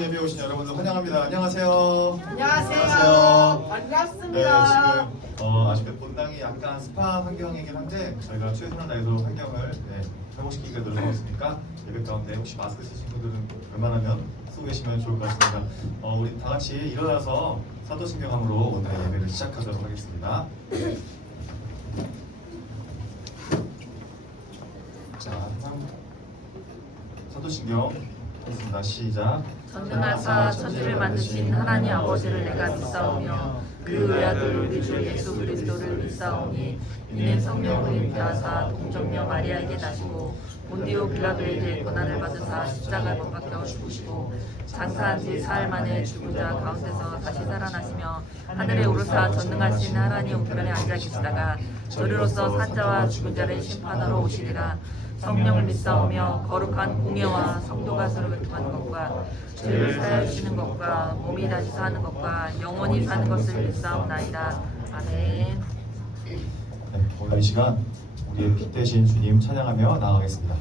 예배 오신 여러분들 환영합니다. 안녕하세요. 안녕하세요. 반갑습니다. 네, 지금 아쉽게 본당이 약간 스파 환경이긴 한데 저희가 최선을 다해서 환경을 회복시키기가 늘어났으니까 예배 가운데 혹시 마스크 쓰신 분들은 웬만하면 쓰고 계시면 좋을 것 같습니다. 우리 다 같이 일어나서 사도신경함으로 오늘 예배를 시작하도록 하겠습니다. 자, 사도신경 하겠습니다. 시작. 전능하사 천지를 만드신 하나님 아버지를 내가 믿사오며 그 외아들 우리 주 예수 그리스도를 믿사오니 이는 성령으로 임재하사 동정녀 마리아에게 나시고 본디오 빌라도에게 고난을 받으사 십자가에 못 박혀 죽으시고 장사한 지 사흘 만에 죽은 자 가운데서 다시 살아나시며 하늘에 오르사 전능하신 하나님 우편에 앉아 계시다가 저리로서 산자와 죽은 자를 심판하러 오시리라. 성령을 믿사오며 거룩한 공예와 성도가 서로 교통하는 것과 죄를 사하여 주시는 것과 몸이 다시 사는 것과 영원히 사는 것을 믿사옵나이다. 아멘. 네, 오늘 이 시간 우리의 빛 대신 주님 찬양하며 나아가겠습니다.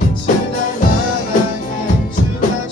빛을 닮아가는 주가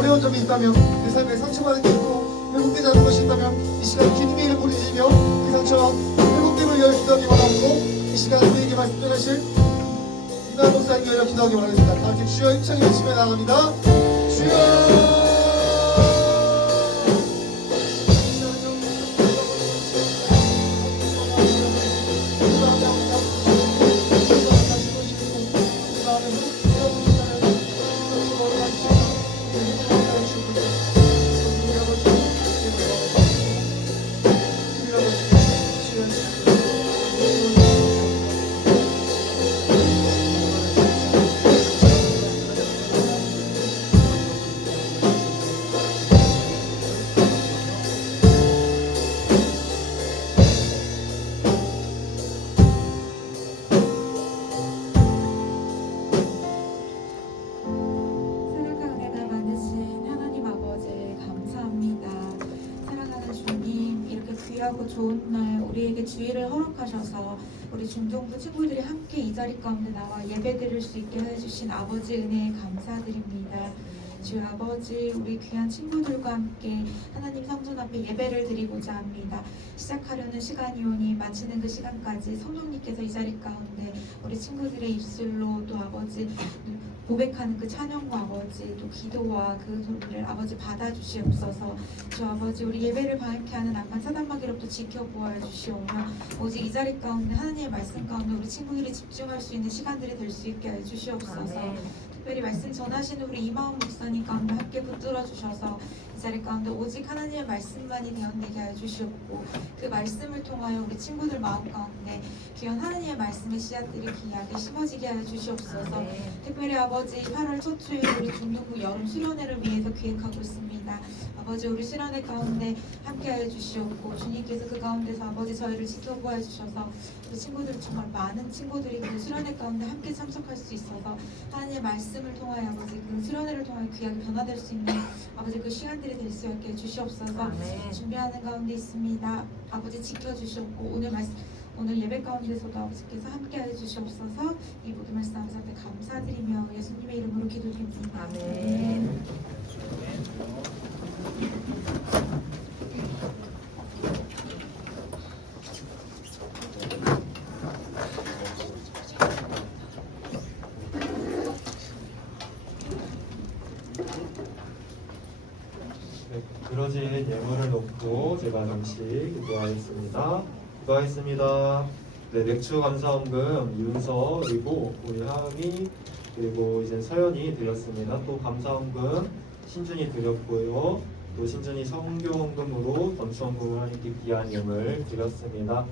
어려운 점이 있다면 내 삶에 상처받은 게 있고 회복되지 않은 것이 있다면 이 시간 기쁨의 이름 부르짖으며 그 상처와 회복됨을 위하여 기도하기 원하고 이 시간 우리에게 말씀 전하실 이만 목사님을 위하여 기도하기 원하겠습니다. 다 같이 주여 힘차게 외치며 나갑니다. 주여 좋은 날 우리에게 주의를 허락하셔서 우리 중동부 친구들이 함께 이 자리 가운데 나와 예배 드릴 수 있게 해주신 아버지 은혜에 감사드립니다. 주 아버지, 우리 귀한 친구들과 함께 하나님 성전 앞에 예배를 드리고자 합니다. 시작하려는 시간이 오니 마치는 그 시간까지 성령님께서 이 자리 가운데 우리 친구들의 입술로 또 아버지 고백하는 그 찬양과 아버지 또 기도와 그 소리를 아버지 받아주시옵소서. 주 아버지, 우리 예배를 밝게 하는 악한 사단마귀로부터 지켜보아 주시오며 오직 이 자리 가운데 하나님의 말씀 가운데 우리 친구들이 집중할 수 있는 시간들이 될 수 있게 해주시옵소서. 특별히 말씀 전하시는 우리 이마음 목사님 가운데 함께 붙들어 주셔서 이 자리 가운데 오직 하나님의 말씀만이 되어내게 해주시옵고 그 말씀을 통하여 우리 친구들 마음 가운데 귀한 하나님의 말씀의 씨앗들이 귀하게 심어지게 하여 주시옵소서. 특별히 아버지 8월 첫 주일 우리 중동부 여름 수련회를 위해서 기획하고 있습니다. 아버지, 우리 수련회 가운데 함께하여 주시옵고 주님께서 그 가운데서 아버지 저희를 지켜보아 주셔서 우리 친구들 정말 많은 친구들이 그 수련회 가운데 함께 참석할 수 있어서 하나님의 말씀을 통하여 아버지 그 수련회를 통하여 귀하게 변화될 수 있는 아버지 그 시간들이 될 수 있게 해주시옵소서. 준비하는 가운데 있습니다. 아버지 지켜주시옵고 오늘 말씀 오늘 예배 가운데서도 아버지께서 함께하여 주시옵소서. 이 모든 말씀 아버지 앞에 감사드리며 예수님의 이름으로 기도드립니다. 아멘. 네, 그러진 예물을 놓고 제가 잠시 기도하겠습니다. 기도하겠습니다. 네, 맥주 감사원금 이윤서 그리고 우리 하은이 그리고 이제 서연이 드렸습니다. 또 감사원금 신준이 드렸고요. 또 신준이 성교원금으로 건축원금을 하나님께 귀한 예물 드렸습니다.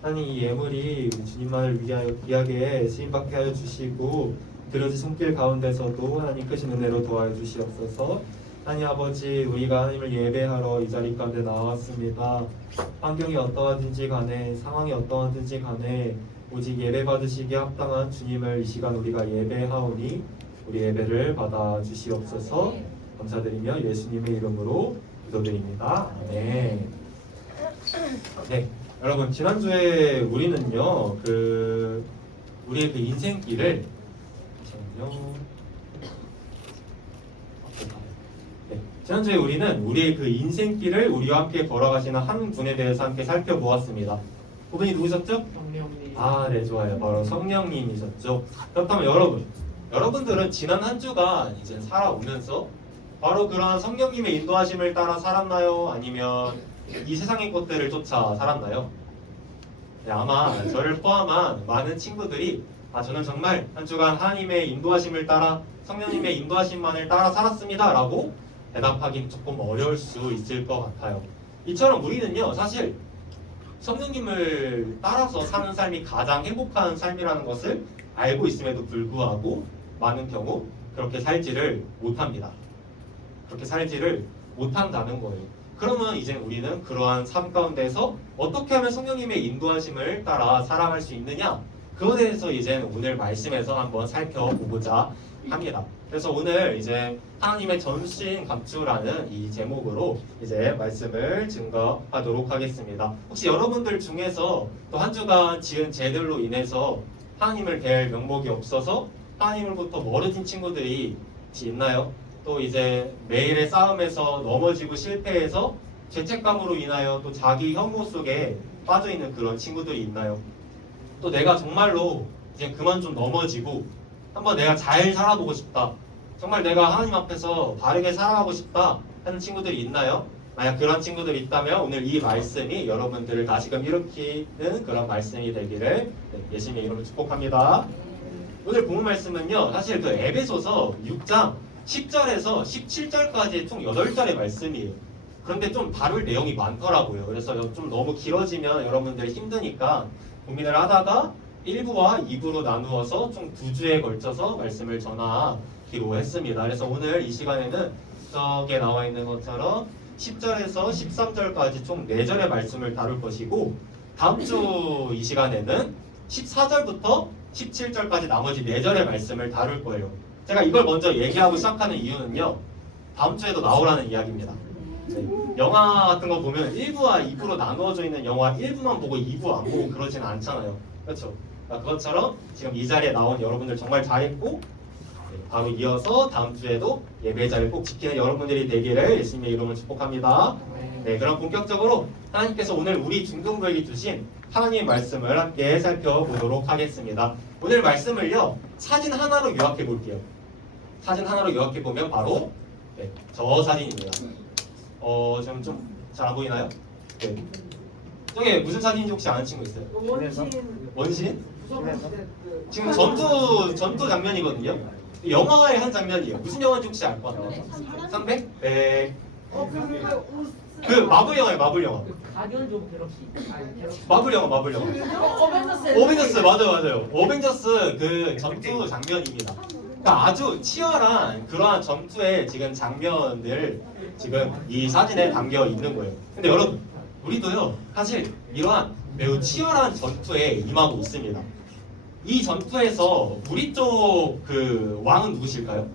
하나님 이 예물이 우리 주님만을 위하여 귀하게 쓰임받게 하여 주시고 드려진 손길 가운데서도 하나님 크신 은혜로 도와여 주시옵소서. 하나님 아버지 우리가 하나님을 예배하러 이 자리 가운데 나왔습니다. 환경이 어떠하든지 간에 상황이 어떠하든지 간에 오직 예배 받으시기에 합당한 주님을 이 시간 우리가 예배하오니 우리 예배를 받아 주시옵소서. 감사드리며 예수님의 이름으로 기도드립니다. 아멘. 네, 여러분 지난주에 우리는요 우리의 그 인생길을 잠시만요. 네, 지난주에 우리는 우리의 그 인생길을 우리와 함께 걸어가시는 한 분에 대해서 함께 살펴보았습니다. 그분이 누구셨죠? 성령님. 아, 네, 좋아요. 바로 성령님이셨죠. 그렇다면 여러분들은 지난 한 주간 이제 살아오면서 바로 그런 성령님의 인도하심을 따라 살았나요? 아니면 이 세상의 것들을 쫓아 살았나요? 네, 아마 저를 포함한 많은 친구들이 저는 정말 한 주간 하나님의 인도하심을 따라 성령님의 인도하심만을 따라 살았습니다 라고 대답하기는 조금 어려울 수 있을 것 같아요. 이처럼 우리는요 사실 성령님을 따라서 사는 삶이 가장 행복한 삶이라는 것을 알고 있음에도 불구하고 많은 경우 그렇게 살지를 못합니다. 그렇게 살지를 못한다는 거예요. 그러면 이제 우리는 그러한 삶 가운데서 어떻게 하면 성령님의 인도하심을 따라 살아갈 수 있느냐? 그거에 대해서 이제 오늘 말씀에서 한번 살펴보고자 합니다. 그래서 오늘 이제 하나님의 전신 감추라는 이 제목으로 이제 말씀을 증거하도록 하겠습니다. 혹시 여러분들 중에서 또 한 주간 지은 죄들로 인해서 하나님을 뵐 명목이 없어서 하나님으로부터 멀어진 친구들이 혹시 있나요? 또 이제 매일의 싸움에서 넘어지고 실패해서 죄책감으로 인하여 또 자기 혐오 속에 빠져있는 그런 친구들이 있나요? 또 내가 정말로 이제 그만 좀 넘어지고 한번 내가 잘 살아보고 싶다. 정말 내가 하나님 앞에서 바르게 살아가고 싶다 하는 친구들이 있나요? 만약 그런 친구들이 있다면 오늘 이 말씀이 여러분들을 다시금 일으키는 그런 말씀이 되기를 예수님의 이름으로 축복합니다. 오늘 본문 말씀은요 사실 그 에베소서 6장 10절에서 17절까지 총 8절의 말씀이에요. 그런데 좀 다룰 내용이 많더라고요. 그래서 좀 너무 길어지면 여러분들 힘드니까 고민을 하다가 1부와 2부로 나누어서 총 2주에 걸쳐서 말씀을 전하기로 했습니다. 그래서 오늘 이 시간에는 저게 나와 있는 것처럼 10절에서 13절까지 총 4절의 말씀을 다룰 것이고 다음 주 이 시간에는 14절부터 17절까지 나머지 4절의 말씀을 다룰 거예요. 제가 이걸 먼저 얘기하고 시작하는 이유는요. 다음 주에도 나오라는 이야기입니다. 네. 영화 같은 거 보면 1부와 2부로 나누어져 있는 영화 1부만 보고 2부 안 보고 그러지는 않잖아요. 그렇죠? 그것처럼 지금 이 자리에 나온 여러분들 정말 잘했고 바로 이어서 다음 주에도 예배 자리를 꼭 지키는 여러분들이 되기를 예수님의 이름으로 축복합니다. 네, 그럼 본격적으로 하나님께서 오늘 우리 중등부에게 주신 하나님의 말씀을 함께 살펴보도록 하겠습니다. 오늘 말씀을요 사진 하나로 요약해 볼게요. 사진 하나로 요약해 보면 바로 저 사진입니다. 지금 좀 잘 안 보이나요? 네. 저게 무슨 사진인지 혹시 아는 친구 있어요? 원신? 지금 전투 장면이거든요. 영화의 한 장면이에요. 무슨 영화인지 혹시 알 것 같나요? 300? 네. 그 마블 영화예요. 마블 영화. 가결 좀 괴롭히. 마블 영화. 어벤져스 맞아요. 어벤져스 그 전투 장면입니다. 그러니까 아주 치열한 그러한 전투의 지금 장면들 지금 이 사진에 담겨 있는 거예요. 근데 여러분 우리도요 사실 이러한 매우 치열한 전투에 임하고 있습니다. 이 전투에서 우리 쪽 그 왕은 누구실까요?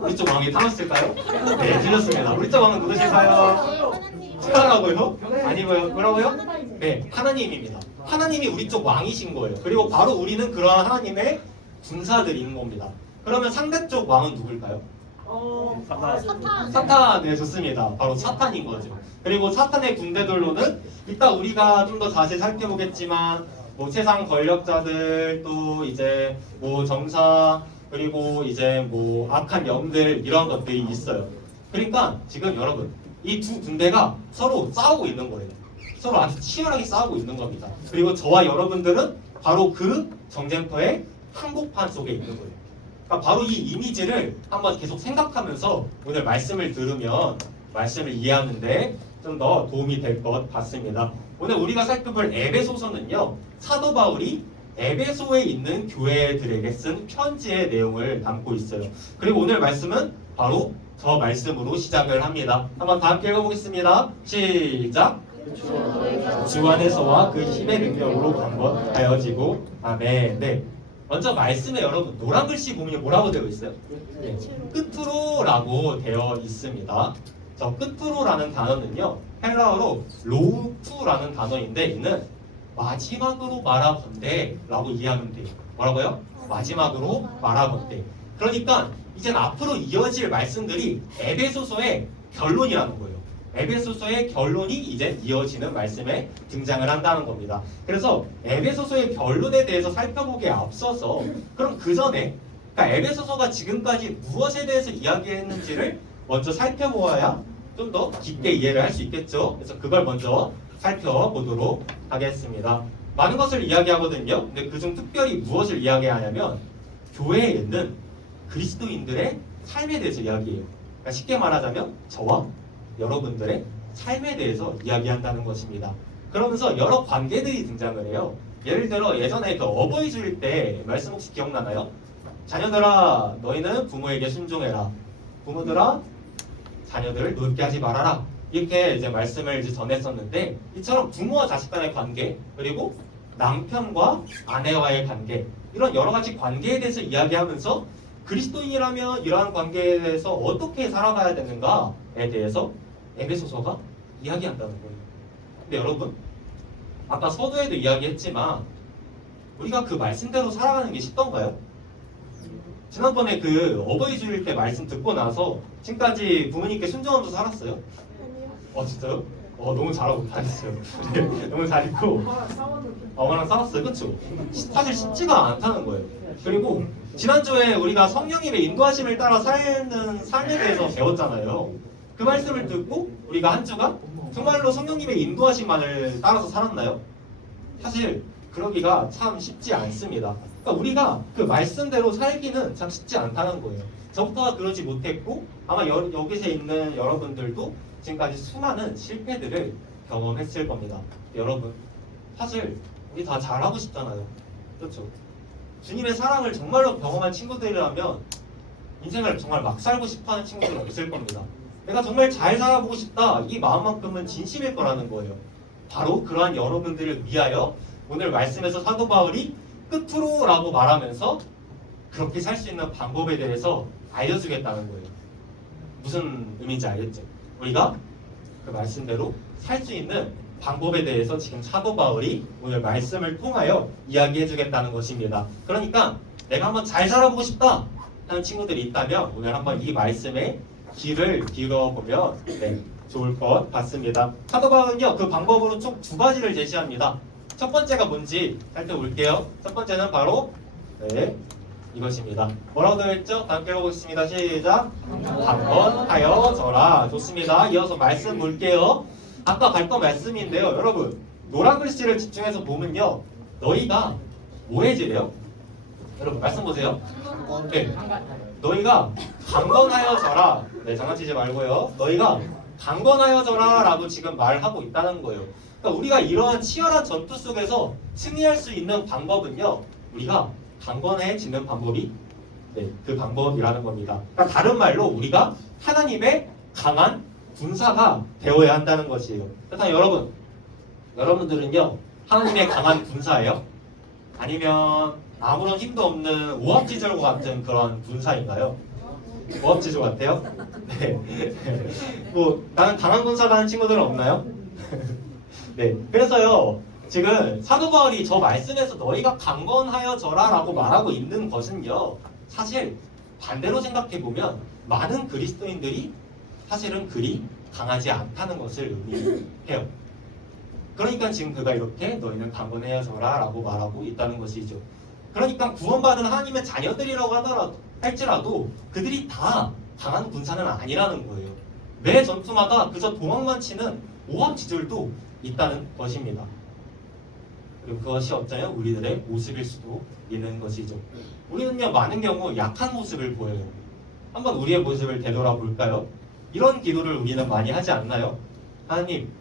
우리 쪽 왕이 타노스일까요? 네, 틀렸습니다. 우리 쪽 왕은 누구실까요? 사랑하고요? 아니고요. 뭐라고요? 네, 하나님입니다. 하나님이 우리 쪽 왕이신 거예요. 그리고 바로 우리는 그러한 하나님의 군사들인 겁니다. 그러면 상대쪽 왕은 누굴까요? 사탄. 네, 좋습니다. 바로 사탄인 거죠. 그리고 사탄의 군대들로는 이따 우리가 좀 더 자세히 살펴보겠지만 뭐 세상 권력자들, 또 이제 뭐 정사, 그리고 이제 뭐 악한 영들, 이런 것들이 있어요. 그러니까 지금 여러분 이 두 군대가 서로 싸우고 있는 거예요. 서로 아주 치열하게 싸우고 있는 겁니다. 그리고 저와 여러분들은 바로 그 정쟁터의 한복판 속에 있는 거예요. 그러니까 바로 이 이미지를 한번 계속 생각하면서 오늘 말씀을 들으면 말씀을 이해하는데 좀 더 도움이 될 것 같습니다. 오늘 우리가 살펴볼 에베소서는요, 사도 바울이 에베소에 있는 교회들에게 쓴 편지의 내용을 담고 있어요. 그리고 오늘 말씀은 바로 저 말씀으로 시작을 합니다. 한번 다 함께 읽어보겠습니다. 시작! 주 안에서와 그 힘의 능력으로 강건하여지고. 아멘. 네. 먼저 말씀에 여러분 노란 글씨 보면 뭐라고 되어 있어요? 네. 끝으로라고 되어 있습니다. 저 끝으로라는 단어는요, 헬라어로 로우투라는 단어인데 이는 마지막으로 말하건대라고 이해하면 돼요. 뭐라고요? 마지막으로 말하건대. 그러니까 이젠 앞으로 이어질 말씀들이 에베소서의 결론이라는 거예요. 에베소서의 결론이 이제 이어지는 말씀에 등장을 한다는 겁니다. 그래서 에베소서의 결론에 대해서 살펴보기에 앞서서 그럼 그 전에 그러니까 에베소서가 지금까지 무엇에 대해서 이야기했는지를 먼저 살펴보아야 좀 더 깊게 이해를 할 수 있겠죠. 그래서 그걸 먼저 살펴보도록 하겠습니다. 많은 것을 이야기하거든요. 근데 그중 특별히 무엇을 이야기하냐면 교회에 있는 그리스도인들의 삶에 대해서 이야기해요. 그러니까 쉽게 말하자면 저와 여러분들의 삶에 대해서 이야기한다는 것입니다. 그러면서 여러 관계들이 등장을 해요. 예를 들어 예전에 그 어버이 주일 때 말씀 혹시 기억나나요? 자녀들아 너희는 부모에게 순종해라. 부모들아 자녀들을 노엽게 하지 말아라. 이렇게 이제 말씀을 이제 전했었는데 이처럼 부모와 자식 간의 관계, 그리고 남편과 아내와의 관계, 이런 여러 가지 관계에 대해서 이야기하면서 그리스도인이라면 이러한 관계에 대해서 어떻게 살아가야 되는가에 대해서 에베소서가 이야기한다는 거예요. 근데 여러분 아까 서두에도 이야기했지만 우리가 그 말씀대로 살아가는 게 쉽던가요? 지난번에 그 어버이 주일 때 말씀 듣고 나서 지금까지 부모님께 순종하면서 살았어요? 진짜요? 너무 잘하고 다녔어요. 너무 잘 있고 엄마랑 싸웠어요. 그쵸? 사실 쉽지가 않다는 거예요. 그리고 지난주에 우리가 성령님의 인도하심을 따라 사는 삶에 대해서 배웠잖아요. 그 말씀을 듣고 우리가 한 주간 정말로 성령님의 인도하심만을 따라서 살았나요? 사실 그러기가 참 쉽지 않습니다. 그러니까 우리가 그 말씀대로 살기는 참 쉽지 않다는 거예요. 저부터가 그러지 못했고 아마 여기서 있는 여러분들도 지금까지 수많은 실패들을 경험했을 겁니다. 여러분 사실 우리 다 잘하고 싶잖아요. 그렇죠? 주님의 사랑을 정말로 경험한 친구들이라면 인생을 정말 막 살고 싶어하는 친구들은 없을 겁니다. 내가 정말 잘 살아보고 싶다, 이 마음만큼은 진심일 거라는 거예요. 바로 그러한 여러분들을 위하여 오늘 말씀에서 사도 바울이 끝으로 라고 말하면서 그렇게 살 수 있는 방법에 대해서 알려주겠다는 거예요. 무슨 의미인지 알겠죠? 우리가 그 말씀대로 살 수 있는 방법에 대해서 지금 사도 바울이 오늘 말씀을 통하여 이야기해 주겠다는 것입니다. 그러니까 내가 한번 잘 살아보고 싶다 하는 친구들이 있다면 오늘 한번 이 말씀에 귀를 기울여보면 좋을 것 같습니다. 사도 바울은요 그 방법으로 총 두 가지를 제시합니다. 첫 번째가 뭔지 살펴볼게요. 첫 번째는 바로 이것입니다. 뭐라고 되어 있죠? 다 함께 읽어보겠습니다. 시작! 강건하여져라. 좋습니다. 이어서 말씀 볼게요. 아까 봤던 말씀인데요. 여러분 노란 글씨를 집중해서 보면요 너희가 뭐해지래요? 여러분 말씀 보세요. 네, 너희가 강건하여져라. 장난치지 말고요. 너희가 강건하여져라 라고 지금 말하고 있다는 거예요. 그러니까 우리가 이러한 치열한 전투 속에서 승리할 수 있는 방법은요 우리가 강건해지는 방법이 그 방법이라는 겁니다. 그러니까 다른 말로 우리가 하나님의 강한 군사가 되어야 한다는 것이에요. 그렇다면 여러분들은요 하나님의 강한 군사예요? 아니면 아무런 힘도 없는 오합지졸과 같은 그런 군사인가요? 오합지졸 같아요? 네. 뭐 나는 강한 군사라는 친구들은 없나요? 네. 그래서요 지금 사도 바울이 저 말씀에서 너희가 강건하여져라라고 말하고 있는 것은요, 사실 반대로 생각해 보면 많은 그리스도인들이 사실은 그리 강하지 않다는 것을 의미해요. 그러니까 지금 그가 이렇게 너희는 강건해져라라고 말하고 있다는 것이죠. 그러니까 구원받은 하나님의 자녀들이라고 할지라도 그들이 다 강한 군사는 아니라는 거예요. 매 전투마다 그저 도망만 치는 오합지졸도 있다는 것입니다. 그리고 그것이 어쩌면 우리들의 모습일 수도 있는 것이죠. 우리는요, 많은 경우 약한 모습을 보여요. 한번 우리의 모습을 되돌아볼까요? 이런 기도를 우리는 많이 하지 않나요? 하나님,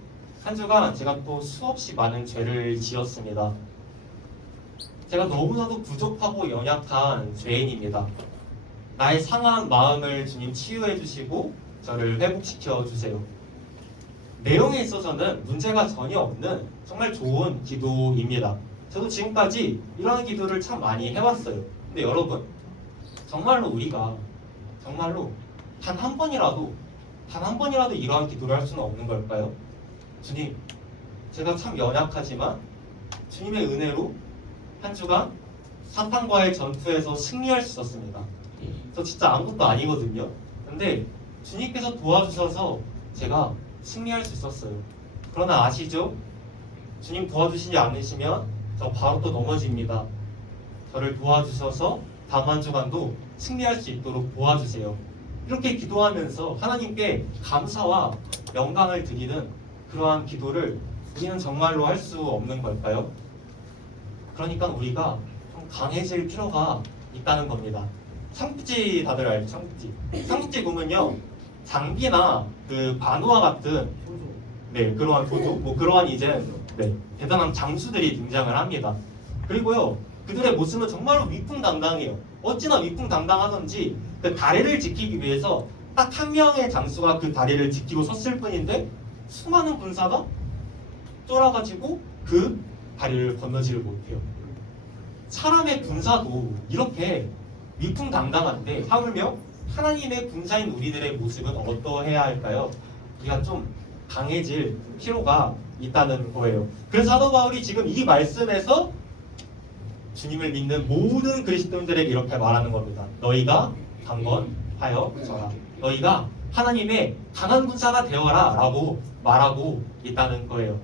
한 주간 제가 또 수없이 많은 죄를 지었습니다. 제가 너무나도 부족하고 연약한 죄인입니다. 나의 상한 마음을 주님 치유해 주시고 저를 회복시켜 주세요. 내용에 있어서는 문제가 전혀 없는 정말 좋은 기도입니다. 저도 지금까지 이런 기도를 참 많이 해왔어요. 근데 여러분, 정말로 우리가 정말로 단 한 번이라도 이러한 기도를 할 수는 없는 걸까요? 주님, 제가 참 연약하지만 주님의 은혜로 한 주간 사탄과의 전투에서 승리할 수 있었습니다. 저 진짜 아무것도 아니거든요. 근데 주님께서 도와주셔서 제가 승리할 수 있었어요. 그러나 아시죠? 주님 도와주시지 않으시면 저 바로 또 넘어집니다. 저를 도와주셔서 다음 한 주간도 승리할 수 있도록 도와주세요. 이렇게 기도하면서 하나님께 감사와 영광을 드리는 그러한 기도를 우리는 정말로 할 수 없는 걸까요? 그러니까 우리가 좀 강해질 필요가 있다는 겁니다. 삼국지 다들 알죠? 삼국지 보면요, 장비나 그 관우와 같은 그러한 도조, 그러한 이제 대단한 장수들이 등장을 합니다. 그리고요, 그들의 모습은 정말로 위풍당당해요. 어찌나 위풍당당하던지 그 다리를 지키기 위해서 딱 한 명의 장수가 그 다리를 지키고 섰을 뿐인데 수많은 군사가 쫄아가지고 그 다리를 건너지를 못해요. 사람의 군사도 이렇게 위풍당당한데 하물며 하나님의 군사인 우리들의 모습은 어떠해야 할까요? 우리가 좀 강해질 필요가 있다는 거예요. 그래서 사도 바울이 지금 이 말씀에서 주님을 믿는 모든 그리스도인들에게 이렇게 말하는 겁니다. 너희가 강건하여져라. 너희가 하나님의 강한 군사가 되어라 라고 말하고 있다는 거예요.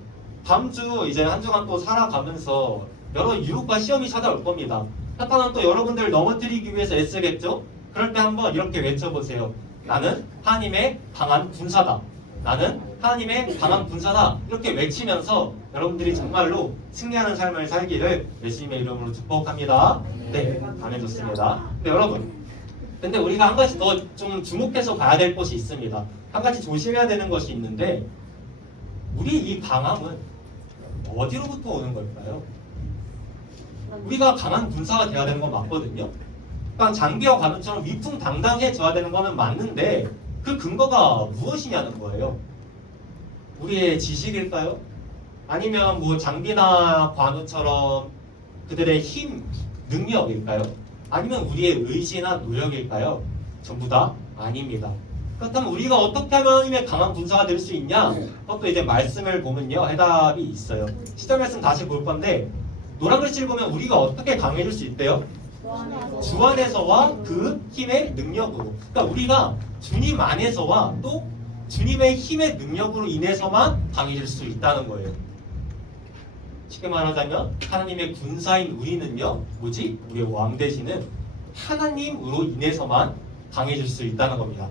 다음 주 이제 한 주간 또 살아가면서 여러 유혹과 시험이 찾아올 겁니다. 사탄은 또 여러분들을 넘어뜨리기 위해서 애쓰겠죠? 그럴 때 한번 이렇게 외쳐보세요. 나는 하나님의 강한 군사다. 나는 하나님의 강한 군사다. 이렇게 외치면서 여러분들이 정말로 승리하는 삶을 살기를 예수님의 이름으로 축복합니다. 네, 감해줬습니다. 네, 여러분. 근데 우리가 한 가지 더 좀 주목해서 봐야 될 것이 있습니다. 한 가지 조심해야 되는 것이 있는데, 우리 이 강함은 어디로부터 오는 걸까요? 우리가 강한 군사가 되어야 되는 건 맞거든요. 그러니까 장비와 관우처럼 위풍당당해져야 되는 거는 맞는데 그 근거가 무엇이냐는 거예요. 우리의 지식일까요? 아니면 뭐 장비나 관우처럼 그들의 힘, 능력일까요? 아니면 우리의 의지나 노력일까요? 전부 다 아닙니다. 그렇다면 우리가 어떻게 하면 하나님의 강한 군사가 될 수 있냐? 그것도 이제 말씀을 보면요, 해답이 있어요. 시절 말씀 다시 볼 건데, 노란 글씨를 보면 우리가 어떻게 강해질 수 있대요? 주 안에서와 그 힘의 능력으로. 그러니까 우리가 주님 안에서와 또 주님의 힘의 능력으로 인해서만 강해질 수 있다는 거예요. 쉽게 말하자면 하나님의 군사인 우리는요, 뭐지? 우리의 왕 되시는 하나님으로 인해서만 강해질 수 있다는 겁니다.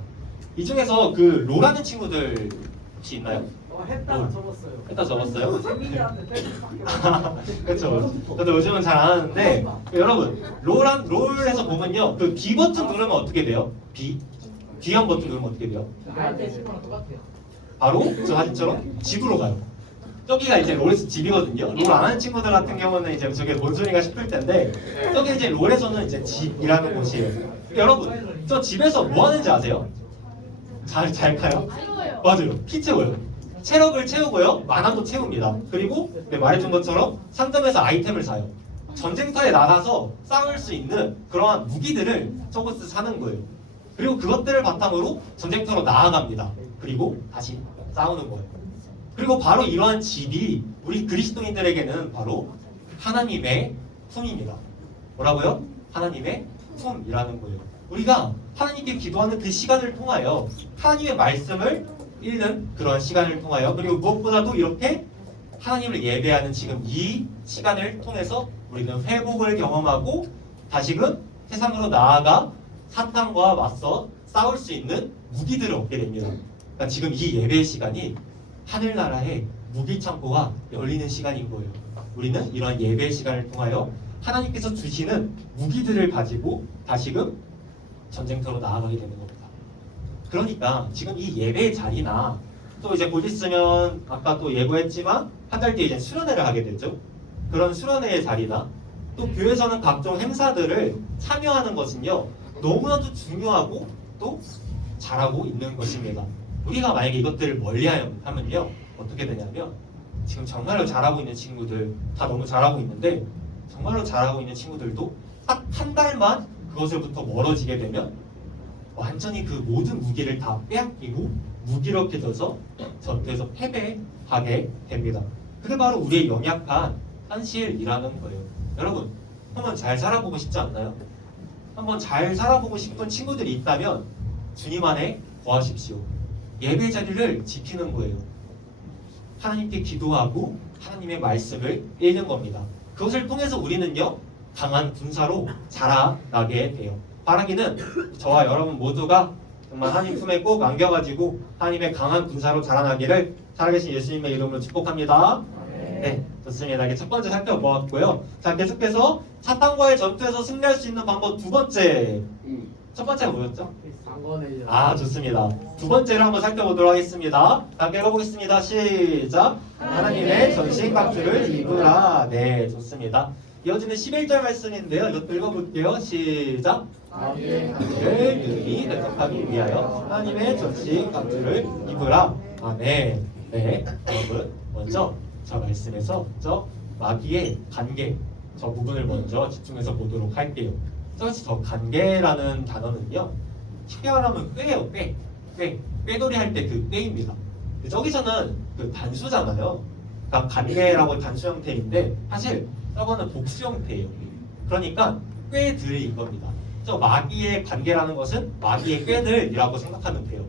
이 중에서 그 로라는 친구들 혹시 있나요? 했다가 접었어요. 했다 적었어요? 재민이한테 텔레밖에 그렇죠. 저도 요즘은 잘 안 하는데 여러분 롤에서 보면요, 그 B 버튼 누르면 어떻게 돼요? B 한 버튼 누르면 어떻게 돼요? 나한테 친구랑 똑같아요. 바로 저 사진처럼 집으로 가요. 저기가 이제 롤에서 집이거든요. 롤 안 하는 친구들 같은 경우는 이제 저게 뭔 소리가 싶을 텐데, 저기 이제 롤에서는 이제 집이라는 곳이에요. 여러분, 저 집에서 뭐 하는지 아세요? 잘 가요? 맞아요. 피 채워요. 체력을 채우고요, 만화도 채웁니다. 그리고 말해준 것처럼 상점에서 아이템을 사요. 전쟁터에 나가서 싸울 수 있는 그러한 무기들을 저곳에서 사는 거예요. 그리고 그것들을 바탕으로 전쟁터로 나아갑니다. 그리고 다시 싸우는 거예요. 그리고 바로 이러한 집이 우리 그리스도인들에게는 바로 하나님의 품입니다. 뭐라고요? 하나님의 품이라는 거예요. 우리가 하나님께 기도하는 그 시간을 통하여 하나님의 말씀을 읽는 그런 시간을 통하여 그리고 무엇보다도 이렇게 하나님을 예배하는 지금 이 시간을 통해서 우리는 회복을 경험하고 다시금 세상으로 나아가 사탄과 맞서 싸울 수 있는 무기들을 얻게 됩니다. 그러니까 지금 이 예배 시간이 하늘나라의 무기 창고가 열리는 시간인 거예요. 우리는 이런 예배 시간을 통하여 하나님께서 주시는 무기들을 가지고 다시금 전쟁터로 나아가게 되는 겁니다. 그러니까 지금 이 예배 자리나 또 이제 곧 있으면 아까 또 예고했지만 한 달 뒤에 이제 수련회를 하게 되죠. 그런 수련회의 자리나 또 교회에서는 각종 행사들을 참여하는 것은요 너무나도 중요하고 또 잘하고 있는 것입니다. 우리가 만약에 이것들을 멀리하면요 어떻게 되냐면 지금 정말로 잘하고 있는 친구들 다 너무 잘하고 있는데 정말로 잘하고 있는 친구들도 딱 한 달만 그것으로부터 멀어지게 되면 완전히 그 모든 무기를 다 빼앗기고 무기력해져서 전투에서 패배하게 됩니다. 그게 바로 우리의 연약한 현실이라는 거예요. 여러분 한번 잘 살아보고 싶지 않나요? 한번 잘 살아보고 싶은 친구들이 있다면 주님 안에 거하십시오. 예배 자리를 지키는 거예요. 하나님께 기도하고 하나님의 말씀을 읽는 겁니다. 그것을 통해서 우리는요 강한 군사로 자라나게 돼요. 바라기는 저와 여러분 모두가 정말 하나님 품에 꼭 안겨가지고 하나님의 강한 군사로 자라나기를 살아계신 예수님의 이름으로 축복합니다. 네, 좋습니다. 이게 첫 번째 살펴보았고요. 자, 계속해서 사탄과의 전투에서 승리할 수 있는 방법 두 번째. 첫 번째가 뭐였죠? 상관을 아, 좋습니다. 두 번째를 한번 살펴보도록 하겠습니다. 함께 읽어보겠습니다. 시작. 하나님의 전신 각주를 입으라. 네, 좋습니다. 이어지는 11절 말씀인데요. 이것도 읽어볼게요. 시작. 마귀의 를 능히 대적하기 위하여 하나님의 전신 각주를 입으라. 아, 네. 네. 여러분, 먼저 저 말씀에서 저 마귀의 관계 저 부분을 먼저 집중해서 보도록 할게요. 저 관계라는 단어는요. 쉽게 말하면 꾀예요. 꾀놀이 할 때 그 꾀입니다. 저기서는 그 단수잖아요. 그러니까 관계라고 단수 형태인데 사실 저거는 복수 형태예요. 그러니까 꾀들인 겁니다. 저 마귀의 관계라는 것은 마귀의 꾀들이라고 생각하면 돼요.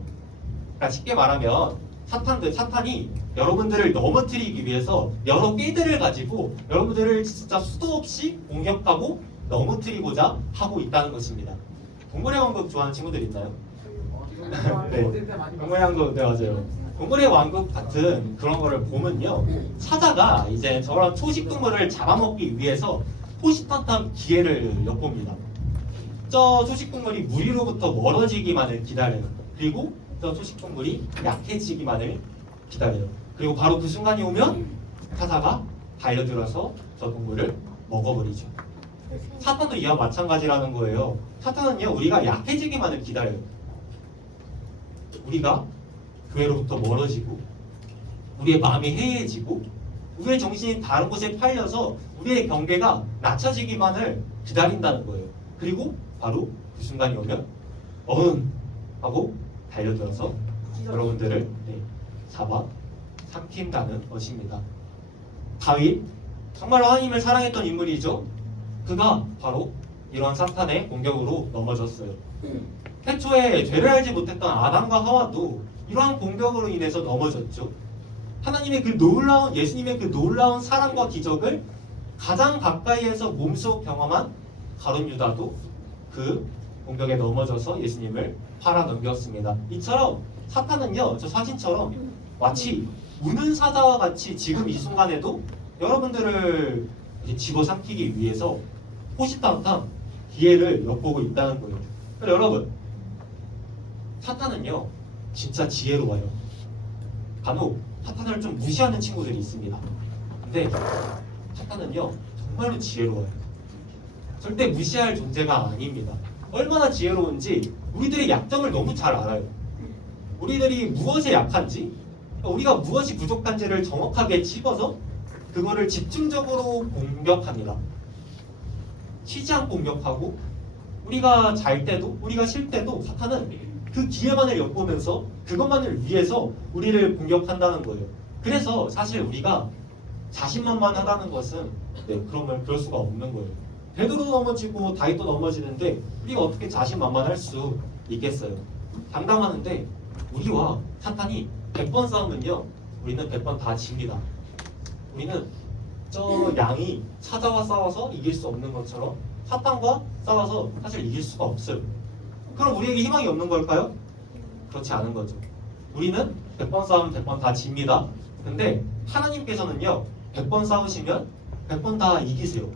그러니까 쉽게 말하면 사탄이 여러분들을 넘어뜨리기 위해서 여러 꾀들을 가지고 여러분들을 진짜 수도 없이 공격하고 넘어뜨리고자 하고 있다는 것입니다. 동물의 왕국 좋아하는 친구들 있나요? 네. 동물의 왕국, 네 맞아요. 동물의 왕국 같은 그런 거를 보면요, 사자가 이제 저런 초식동물을 잡아먹기 위해서 호시탐탐 기회를 엿봅니다. 저 초식동물이 무리로부터 멀어지기만을 기다려요. 그리고 저 초식동물이 약해지기만을 기다려요. 그리고 바로 그 순간이 오면 사자가 달려들어서 저 동물을 먹어버리죠. 사탄도 이와 마찬가지라는 거예요. 사탄은요 우리가 약해지기만을 기다려요. 우리가 교회로부터 멀어지고 우리의 마음이 해이해지고 우리의 정신이 다른 곳에 팔려서 우리의 경계가 낮춰지기만을 기다린다는 거예요. 그리고 바로 그 순간이 오면 하고 달려들어서 여러분들을 잡아 삼킨다는 것입니다. 다윗 정말 하나님을 사랑했던 인물이죠. 그가 바로 이러한 사탄의 공격으로 넘어졌어요. 태초에 죄를 알지 못했던 아담과 하와도 이러한 공격으로 인해서 넘어졌죠. 하나님의 그 놀라운 예수님의 그 놀라운 사랑과 기적을 가장 가까이에서 몸소 경험한 가룟 유다도 그 공격에 넘어져서 예수님을 팔아넘겼습니다. 이처럼 사탄은요, 저 사진처럼 마치 우는 사자와 같이 지금 이 순간에도 여러분들을 집어삼키기 위해서 호시탐탐 기회를 엿보고 있다는 거예요. 그래서 여러분, 사탄은요 진짜 지혜로워요. 간혹 사탄을 좀 무시하는 친구들이 있습니다. 근데 사탄은요 정말로 지혜로워요. 절대 무시할 존재가 아닙니다. 얼마나 지혜로운지 우리들의 약점을 너무 잘 알아요. 우리들이 무엇에 약한지, 우리가 무엇이 부족한지를 정확하게 짚어서 그거를 집중적으로 공격합니다. 쉬지 않고 공격하고, 우리가 잘 때도 우리가 쉴 때도 사탄은 그 기회만을 엿보면서 그것만을 위해서 우리를 공격한다는 거예요. 그래서 사실 우리가 자신만만하다는 것은 그러면 그럴 수가 없는 거예요. 베드로 넘어지고 다윗도 넘어지는데 우리가 어떻게 자신만만할 수 있겠어요? 당당하는데 우리와 사탄이 100번 싸우면요, 우리는 100번 다 집니다. 우리는 저 양이 찾아와 싸워서 이길 수 없는 것처럼 사탄과 싸워서 사실 이길 수가 없어요. 그럼 우리에게 희망이 없는 걸까요? 그렇지 않은 거죠. 우리는 100번 싸우면 100번 다 집니다. 근데 하나님께서는요, 100번 싸우시면 100번 다 이기세요.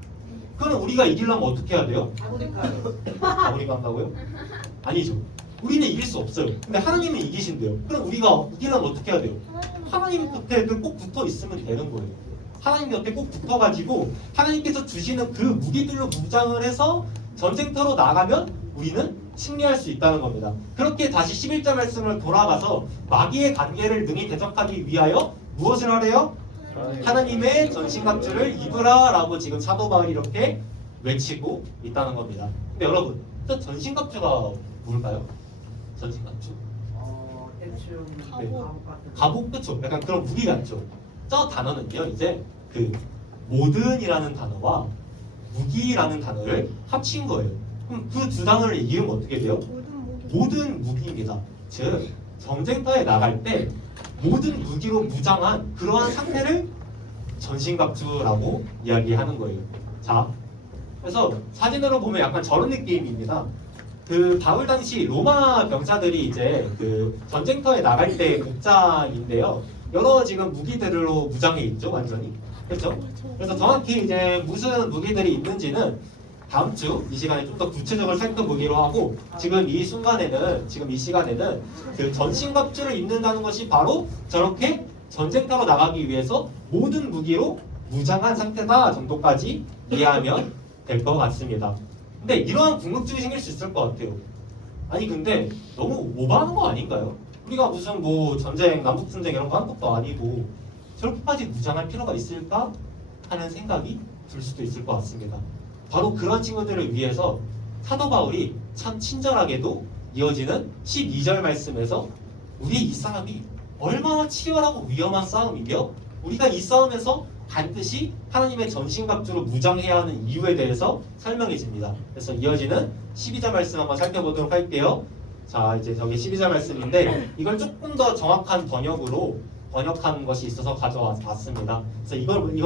그럼 우리가 이기려면 어떻게 해야 돼요? 아프리카요. 아무리가 한다고요? 아니죠. 우리는 이길 수 없어요. 근데 하나님은 이기신대요. 그럼 우리가 이기려면 어떻게 해야 돼요? 하나님 곁에 꼭 붙어 있으면 되는 거예요. 하나님 곁에 꼭 붙어가지고 하나님께서 주시는 그 무기들로 무장을 해서 전쟁터로 나가면 우리는 승리할 수 있다는 겁니다. 그렇게 다시 11절 말씀을 돌아가서 마귀의 관계를 능히 대적하기 위하여 무엇을 하래요? 하나님의 전신갑주를 입으라 라고 지금 사도 바울이 이렇게 외치고 있다는 겁니다. 근데 여러분, 저 전신갑주가 뭘까요? 전신갑주? 대충 네. 갑옷 같은. 갑옷, 그쵸? 약간 그런 무기 같죠? 저 단어는요, 이제 그 모든이라는 단어와 무기라는 단어를 합친 거예요. 그럼 그 두 단어를 이으면 어떻게 돼요? 모든 무기입니다. 즉, 전쟁터에 나갈 때 모든 무기로 무장한 그러한 상태를 전신갑주라고 이야기하는 거예요. 자, 그래서 사진으로 보면 약간 저런 느낌입니다. 그 바울 당시 로마 병사들이 이제 그 전쟁터에 나갈 때 복장인데요. 여러 지금 무기들로 무장해 있죠, 완전히. 그렇죠? 그래서 정확히 이제 무슨 무기들이 있는지는 다음 주 이 시간에 좀 더 구체적으로 살펴보기로 하고, 지금 이 순간에는, 지금 이 시간에는 그 전신갑주를 입는다는 것이 바로 저렇게 전쟁터로 나가기 위해서 모든 무기로 무장한 상태다 정도까지 이해하면 될 것 같습니다. 근데 이러한 궁금증이 생길 수 있을 것 같아요. 아니 근데 너무 오버하는 거 아닌가요? 우리가 무슨 뭐 전쟁, 남북전쟁 이런 거 한 것도 아니고 저렇게까지 무장할 필요가 있을까 하는 생각이 들 수도 있을 것 같습니다. 바로 그런 친구들을 위해서 사도 바울이 참 친절하게도 이어지는 12절 말씀에서 우리 이 싸움이 얼마나 치열하고 위험한 싸움이며 우리가 이 싸움에서 반드시 하나님의 전신갑주로 무장해야 하는 이유에 대해서 설명해 줍니다. 그래서 이어지는 12절 말씀 한번 살펴보도록 할게요. 자, 이제 저기 12절 말씀인데 이걸 조금 더 정확한 번역으로 번역한 것이 있어서 가져왔습니다. 그래서 이걸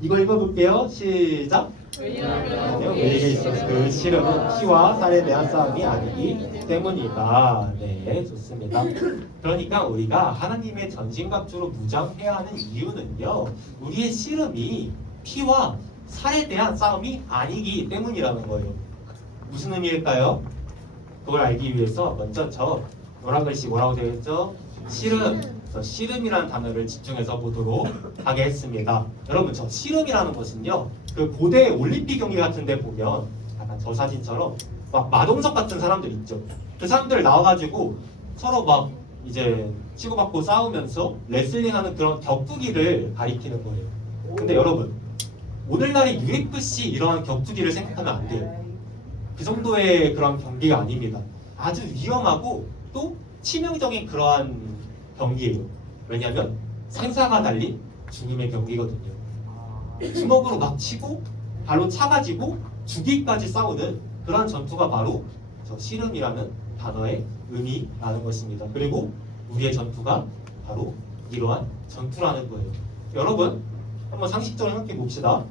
읽어볼게요. 시작. 우리에게 있어서 그 실험은 피와 살에 대한 싸움이 아니기 때문이다. 네, 좋습니다. 그러니까 우리가 하나님의 전신갑주로 무장해야 하는 이유는요, 우리의 씨름이 피와 살에 대한 싸움이 아니기 때문이라는 거예요. 무슨 의미일까요? 그걸 알기 위해서 먼저 저 노란 글씨 뭐라고 되어 있죠? 씨름. 그래서 씨름이라는 단어를 집중해서 보도록 하겠습니다. 여러분, 저 씨름이라는 것은요, 그 고대 올림픽 경기 같은 데 보면 약간 저 사진처럼 막 마동석 같은 사람들 있죠. 그 사람들 나와가지고 서로 막 이제 치고받고 싸우면서 레슬링하는 그런 격투기를 가리키는 거예요. 근데 여러분, 오늘날의 UFC 이러한 격투기를 생각하면 안 돼요. 그 정도의 그런 경기가 아닙니다. 아주 위험하고 또 치명적인 그러한 경기예요. 왜냐하면 생사가 달린 죽음의 경기거든요. 주먹으로 막 치고 발로 차가지고 죽이기까지 싸우는 그러한 전투가 바로 저 씨름이라는 단어의 의미라는 것입니다. 그리고 우리의 전투가 바로 이러한 전투라는 거예요. 여러분, 한번 상식적으로 생각해 봅시다.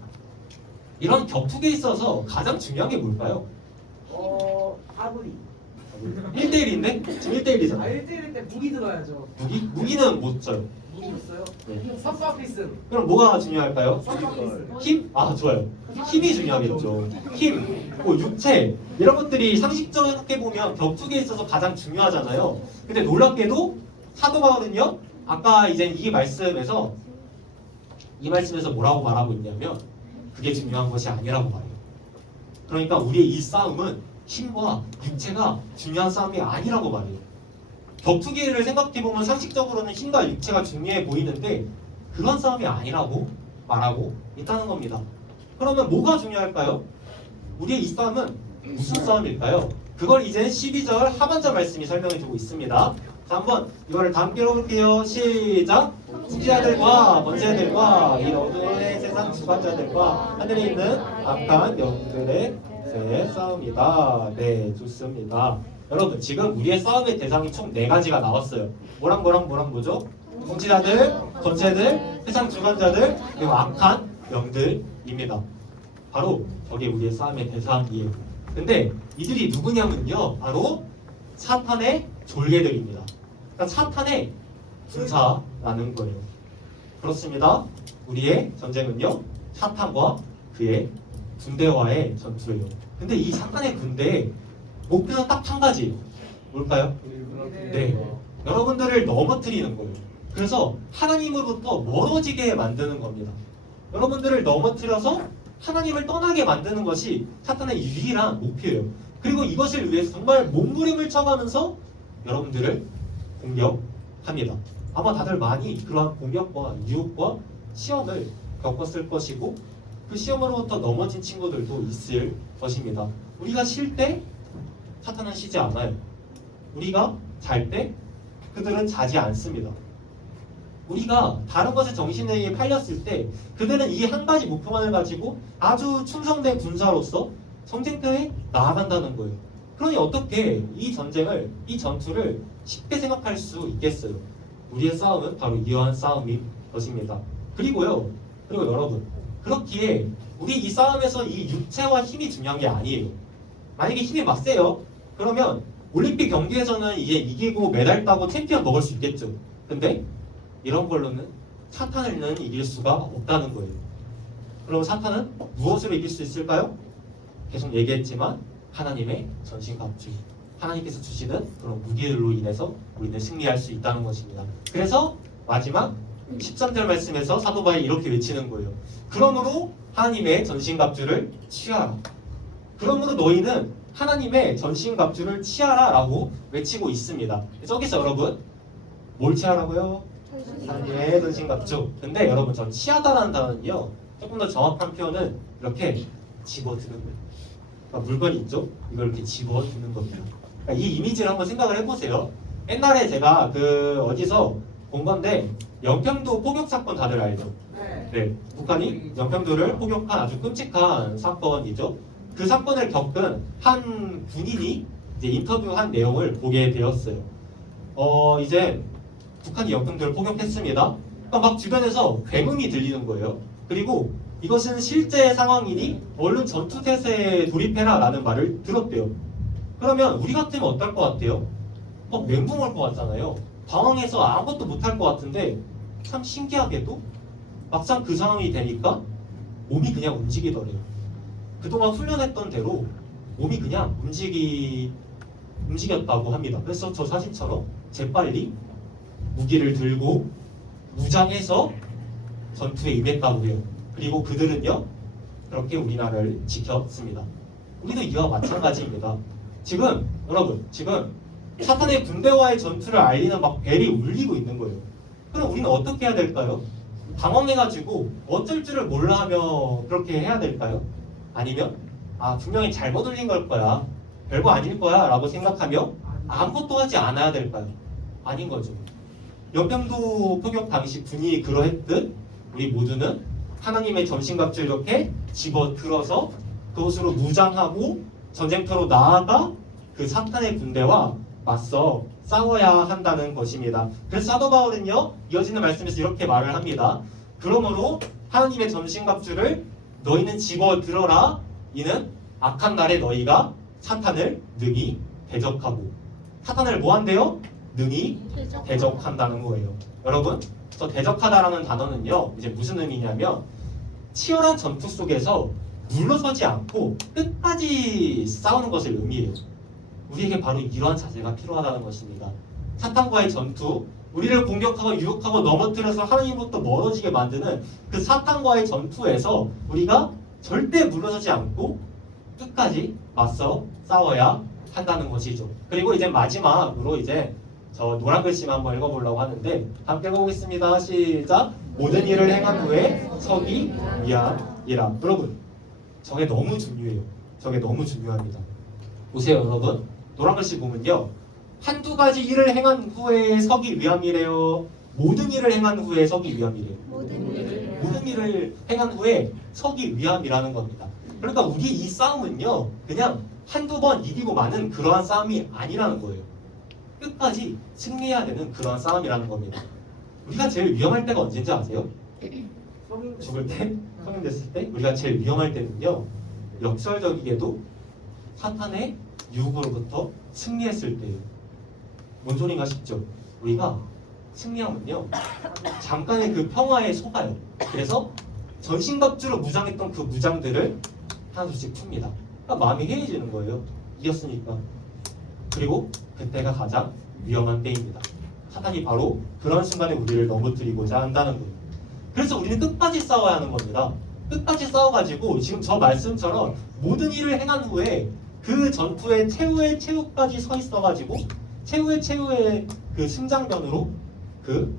이런 격투기에 있어서 가장 중요한 게 뭘까요? 아무리. 1대1인데? 지금 1대1이잖아. 1대1일 때 무기 들어야죠. 무기는 못 쳐요. 무기 있어요? 네. 섭섭피스. 그럼 뭐가 중요할까요? 섭섭피스. 힘? 아, 좋아요. 힘이 중요하겠죠. 힘, 뭐 육체 이런 것들이 상식적으로 생각해보면 격투기에 있어서 가장 중요하잖아요. 근데 놀랍게도 사도 바울은요, 아까 이제 이 말씀에서 뭐라고 말하고 있냐면 그게 중요한 것이 아니라고 말해요. 그러니까 우리의 이 싸움은 힘과 육체가 중요한 싸움이 아니라고 말해요. 격투기를 생각해보면 상식적으로는 힘과 육체가 중요해 보이는데 그런 싸움이 아니라고 말하고 있다는 겁니다. 그러면 뭐가 중요할까요? 우리의 이 싸움은 무슨 싸움일까요? 그걸 이제 12절 하반절 말씀이 설명해주고 있습니다. 자, 한번 이거를 다 함께 읽어볼게요. 시작. 통치자들과 권세자들과 이 어두운의 세상 주관자들과 하늘에 있는 악한 영들의 싸움이다. 네, 좋습니다. 여러분, 지금 우리의 싸움의 대상이 총 4가지가 나왔어요. 뭐죠? 통치자들, 권세들, 세상 주관자들, 그리고 악한 영들입니다. 바로 저게 우리의 싸움의 대상이에요. 근데 이들이 누구냐면요, 바로 사탄의 졸개들입니다. 그러니까 사탄의 군사라는 거예요. 그렇습니다. 우리의 전쟁은요, 사탄과 그의 군대와의 전투예요. 근데 이 사탄의 군대의 목표는 딱 한 가지예요. 뭘까요? 네, 여러분들을 넘어뜨리는 거예요. 그래서 하나님으로부터 멀어지게 만드는 겁니다. 여러분들을 넘어뜨려서 하나님을 떠나게 만드는 것이 사탄의 유일한 목표예요. 그리고 이것을 위해서 정말 몸부림을 쳐가면서 여러분들을 공격합니다. 아마 다들 많이 그러한 공격과 유혹과 시험을 겪었을 것이고 그 시험으로부터 넘어진 친구들도 있을 것입니다. 우리가 쉴 때 사탄은 쉬지 않아요. 우리가 잘 때 그들은 자지 않습니다. 우리가 다른 것에 정신에 팔렸을 때 그들은 이 한 가지 목표만을 가지고 아주 충성된 군사로서 전쟁터에 나아간다는 거예요. 그러니 어떻게 이 전쟁을, 이 전투를 쉽게 생각할 수 있겠어요? 우리의 싸움은 바로 이러한 싸움인 것입니다. 그리고 여러분, 그렇기에 우리 이 싸움에서 이 육체와 힘이 중요한 게 아니에요. 만약에 힘이 막 세요? 그러면 올림픽 경기에서는 이게 이기고 메달 따고 챔피언 먹을 수 있겠죠. 근데 이런 걸로는 사탄을 이길 수가 없다는 거예요. 그럼 사탄은 무엇으로 이길 수 있을까요? 계속 얘기했지만 하나님의 전신갑주, 하나님께서 주시는 그런 무기들로 인해서 우리는 승리할 수 있다는 것입니다. 그래서 마지막 13절 말씀에서 사도 바울이 이렇게 외치는 거예요. 그러므로 하나님의 전신갑주를 취하라. 그러므로 너희는 하나님의 전신갑주를 취하라 라고 외치고 있습니다. 저기서 여러분 뭘 취하라고요? 하나님의 전신갑주. 근데 여러분, 저 취하다라는 단어는요, 조금 더 정확한 표현은 이렇게 집어드는 거예요. 그러니까 물건이 있죠? 이걸 이렇게 집어드는 겁니다. 그러니까 이 이미지를 한번 생각을 해보세요. 옛날에 제가 어디서 본 건데, 연평도 포격 사건 다들 알죠? 네, 북한이 연평도를 포격한 아주 끔찍한 사건이죠. 그 사건을 겪은 한 군인이 이제 인터뷰한 내용을 보게 되었어요. 이제 북한이 연평도를 포격했습니다. 그러니까 막 주변에서 굉음이 들리는 거예요. 그리고 이것은 실제 상황이니 얼른 전투 태세에 돌입해라 라는 말을 들었대요. 그러면 우리 같으면 어떨 것 같아요? 멘붕 올 것 같잖아요. 당황해서 아무것도 못할 것 같은데 참 신기하게도 막상 그 상황이 되니까 몸이 그냥 움직이더래요. 그동안 훈련했던 대로 몸이 그냥 움직였다고 합니다. 그래서 저 사진처럼 재빨리 무기를 들고 무장해서 전투에 임했다고 해요. 그리고 그들은요, 그렇게 우리나라를 지켰습니다. 우리도 이와 마찬가지입니다. 지금 사탄의 군대와의 전투를 알리는 막 벨이 울리고 있는 거예요. 그럼 우리는 어떻게 해야 될까요? 당황해가지고 어쩔 줄을 몰라 하며 그렇게 해야 될까요? 아니면 분명히 잘못 울린 걸 거야, 별거 아닐 거야 라고 생각하며 아무것도 하지 않아야 될까요? 아닌 거죠. 연평도 포격 당시 군이 그러했듯 우리 모두는 하나님의 전신갑주 이렇게 집어들어서 그것으로 무장하고 전쟁터로 나아가 그 사탄의 군대와 맞서 싸워야 한다는 것입니다. 그래서 사도 바울은요, 이어지는 말씀에서 이렇게 말을 합니다. 그러므로 하나님의 전신갑주를 너희는 집어들어라. 이는 악한 날에 너희가 사탄을 능히 대적하고. 사탄을 뭐 한대요? 능히 대적한다는 거예요. 여러분, 저 대적하다라는 단어는요, 이제 무슨 의미냐면 치열한 전투 속에서 물러서지 않고 끝까지 싸우는 것을 의미해요. 우리에게 바로 이러한 자세가 필요하다는 것입니다. 사탄과의 전투, 우리를 공격하고 유혹하고 넘어뜨려서 하나님으로부터 멀어지게 만드는 그 사탄과의 전투에서 우리가 절대 물러서지 않고 끝까지 맞서 싸워야 한다는 것이죠. 그리고 이제 마지막으로 이제 저 노란 글씨만 한번 읽어보려고 하는데, 함께 읽어보겠습니다. 시작. 모든 일을 행한 후에 서기 위함이라. 여러분, 저게 너무 중요해요. 저게 너무 중요합니다. 보세요, 여러분. 노란 글씨 보면요, 한두 가지 일을 행한 후에 서기 위함이래요? 모든 일을 행한 후에 서기 위함이래요? 모든 일을 행한 후에 서기 위함이라는 겁니다. 그러니까 우리 이 싸움은요, 그냥 한두 번 이기고 마는 그러한 싸움이 아니라는 거예요. 끝까지 승리해야 되는 그러한 싸움이라는 겁니다. 우리가 제일 위험할 때가 언제인지 아세요? 성인 죽을 때, 성인 됐을 때 우리가 제일 위험할 때는요, 역설적이게도 사탄의 유혹으로부터 승리했을 때예요. 뭔 소린가 싶죠? 우리가 승리하면요, 잠깐의 그 평화에 속아요. 그래서 전신갑주로 무장했던 그 무장들을 하나둘씩 풉니다. 그러니까 마음이 해이해지는 거예요. 이겼으니까. 그리고 그때가 가장 위험한 때입니다. 사탄이 바로 그런 순간에 우리를 넘어뜨리고자 한다는 거예요. 그래서 우리는 끝까지 싸워야 하는 겁니다. 끝까지 싸워가지고 지금 저 말씀처럼 모든 일을 행한 후에 그 전투의 최후의 최후까지 서 있어가지고 최후의 최후의 그 승장면으로 그